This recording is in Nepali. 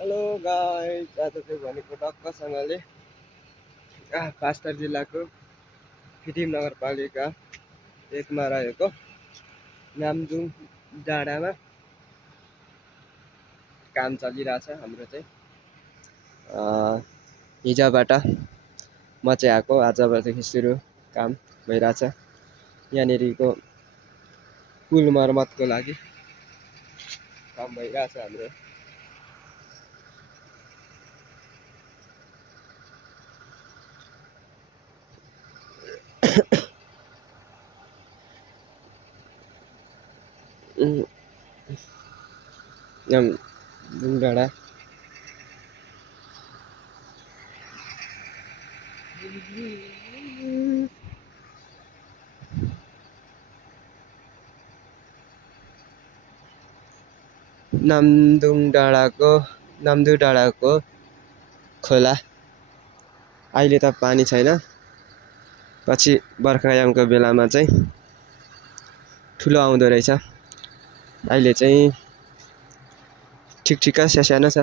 हेलो गाइस, आज चाहिँ भनेको टक्कसँगले पाँचथर जिल्लाको फिटिम नगरपालिका 1 मा रहेको नामजुङ डाँडामा काम चलिरहेछ। हाम्रो चाहिँ हिजोबाट म चाहिँ आएको, आजबाटदेखि सुरु काम भइरहेछ। यहाँनिरको पुल मर्मतको लागि काम भइरहेछ हाम्रो। नामजुङ डाँडा नामदु डाँडाको खोला अहिले त पानी छैन, पछि बर्खायामको बेलामा चाहिँ ठुलो आउँदो रहेछ। अहिले चाहिँ ठिक सानो छ।